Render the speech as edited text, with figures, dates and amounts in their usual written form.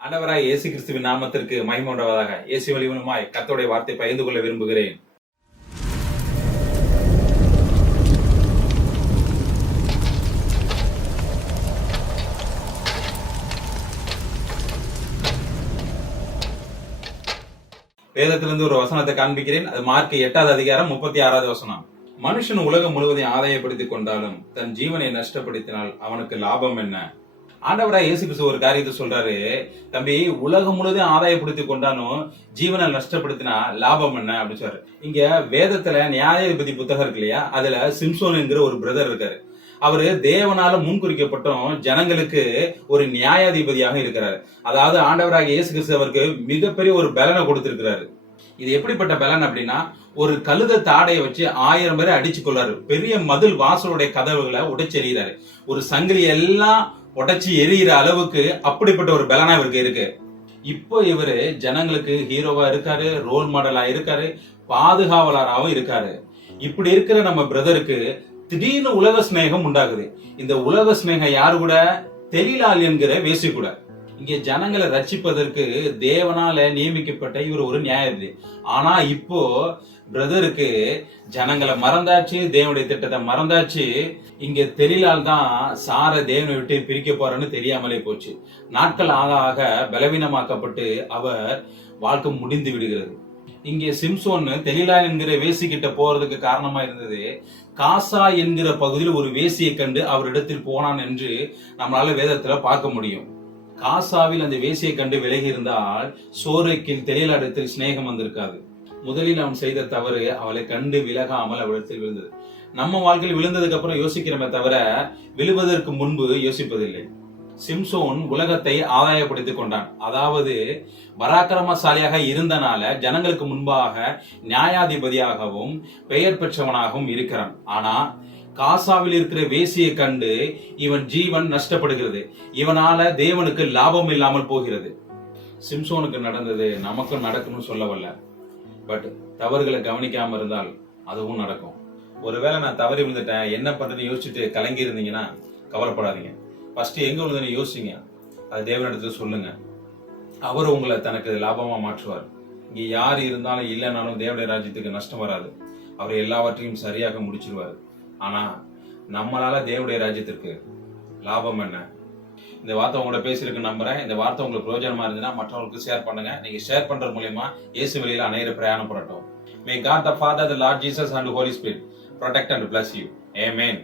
ஆண்டவராய் இயேசு கிறிஸ்துவின் நாமத்திற்கு மகிமை உண்டாவதாக. இயேசு வழிவனுமாய் கர்த்தருடைய வார்த்தை பகிர்ந்து கொள்ள விரும்புகிறேன். வேதத்திலிருந்து ஒரு வசனத்தை காண்பிக்கிறேன். அது மார்க் 8வது அதிகாரம் 36வது வசனம். மனுஷன் உலகம் முழுவதையும் ஆதாயப்படுத்திக் கொண்டாலும் தன் ஜீவனை நஷ்டப்படுத்தினால் அவனுக்கு லாபம் என்ன? ஆண்டவராய் இயேசு கிறிஸ்து ஒரு காரியத்தை சொல்றாரு, தம்பி, உலகம் முழுவதும் ஆதாயப்படுத்திக் கொண்டாலும் ஜீவனை நஷ்டப்படுத்தினா லாபம் என்ன அப்படின்னு சொல்றாரு. இங்க வேதத்துல நியாயாதிபதி புத்தகம் இருக்கு இல்லையா, அதுல சிம்சோன் என்கிற ஒரு பிரதர் இருக்காரு. அவரு தேவனால முன்குறிக்கப்பட்டும் ஜனங்களுக்கு ஒரு நியாயாதிபதியாக இருக்கிறாரு. அதாவது ஆண்டவராக இயேசு கிறிஸ்து அவருக்கு மிகப்பெரிய ஒரு பலனை கொடுத்திருக்கிறாரு. இது எப்படிப்பட்ட பலன் அப்படின்னா, ஒரு கழுத தாடையை வச்சு 1000 பேரை அடிச்சு கொள்ளாரு. பெரிய மதில் வாசலுடைய கதவுகளை உடைச்செறிகிறாரு. ஒரு சங்கிலி எல்லாம் உடைச்சி எரியிற அளவுக்கு அப்படிப்பட்ட ஒரு பலனா இவருக்கு இருக்கு. இப்போ இவரு ஜனங்களுக்கு ஹீரோவா இருக்காரு, ரோல் மாடலா இருக்காரு, பாதுகாவலராகவும் இருக்காரு. இப்படி இருக்கிற நம்ம பிரதருக்கு திடீர்னு உலக ஸ்நேகம் உண்டாகுது. இந்த உலக ஸ்நேகம் யாரு கூட? தெலிலாள் என்கிற வேசி கூட. இங்க ஜனங்களை ரட்சிப்பதற்கு தேவனால நியமிக்கப்பட்ட இவர் ஒரு நியாயாதிபதி. ஆனா இப்போ பிரதருக்கு ஜனங்களை மறந்தாச்சு, தேவனுடைய திட்டத்தை மறந்தாச்சு. இங்க தெலிலால் தான் சார தேவனை விட்டு பிரிக்க போறன்னு தெரியாமலே போச்சு. நாட்கள் ஆக ஆக பலவீனமாக்கப்பட்டு அவர் வாழ்க்கை முடிந்து விடுகிறது. இங்கே சிம்சோன் தெலிலால் என்கிற வேசி கிட்ட போறதுக்கு காரணமா இருந்தது, காசா என்கிற பகுதியில் ஒரு வேசியை கண்டு அவரிடத்தில் போனான் என்று நம்மளால வேதத்துல பார்க்க முடியும். காசாவில் அந்த வேசியை கண்டு விலகி இருந்தால் சோரைக்கில் தெலிலாடத்தில் சிநேகம் வந்திருக்காது. முதலில் அவன் செய்த தவறு அவளை கண்டு விலகாமல் அவளிடத்தில் விழுந்தது. நம்ம வாழ்க்கையில் விழுந்ததுக்கு அப்புறம் யோசிக்கிறோமே தவிர விழுவதற்கு முன்பு யோசிப்பதில்லை. சிம்சோன் உலகத்தை ஆதாயப்படுத்திக் கொண்டான். அதாவது பராக்கிரமசாலியாக இருந்தனால ஜனங்களுக்கு முன்பாக நியாயாதிபதியாகவும் பெயர் பெற்றவனாகவும் இருக்கிறான். ஆனா காசாவில் இருக்கிற வேசியை கண்டு இவன் ஜீவன் நஷ்டப்படுகிறது. இவனால தேவனுக்கு லாபம் இல்லாமல் போகிறது. சிம்சோனுக்கு நடந்தது நமக்கும் நடக்கும்னு சொல்ல வரல. பட் தவறுகளை கவனிக்காம இருந்தால் அதுவும் நடக்கும். ஒருவேளை நான் தவறி விழுந்துட்டேன், என்ன பண்றதுன்னு யோசிச்சுட்டு கலங்கி இருந்தீங்கன்னா கவலைப்படாதீங்க. ஃபர்ஸ்ட் எங்க விழுந்துன்னு யோசிங்க, அது தேவனிடத்துல சொல்லுங்க. அவர் உங்களை தனக்கு லாபமா மாற்றுவார். இங்க யார் இருந்தாலும் இல்லைனாலும் தேவனுடைய ராஜ்யத்துக்கு நஷ்டம் வராது. அவர் எல்லாவற்றையும் சரியாக முடிச்சிருவாரு. ஆனா நம்மளால தேவனுடைய ராஜ்யத்திற்கு லாபம் என்ன? இந்த வார்த்தை உங்களோட பேசியிருக்கு நம்புறேன். இந்த வார்த்தை உங்களுக்கு பிரயோஜனமா இருந்ததுன்னா மற்றவங்களுக்கு ஷேர் பண்ணுங்க. நீங்க ஷேர் பண்றது மூலமா இயேசு வழியில அநேகர் பிரயாணப்படட்டும். May God the Father, the Lord Jesus and the Holy Spirit protect and bless you. Amen.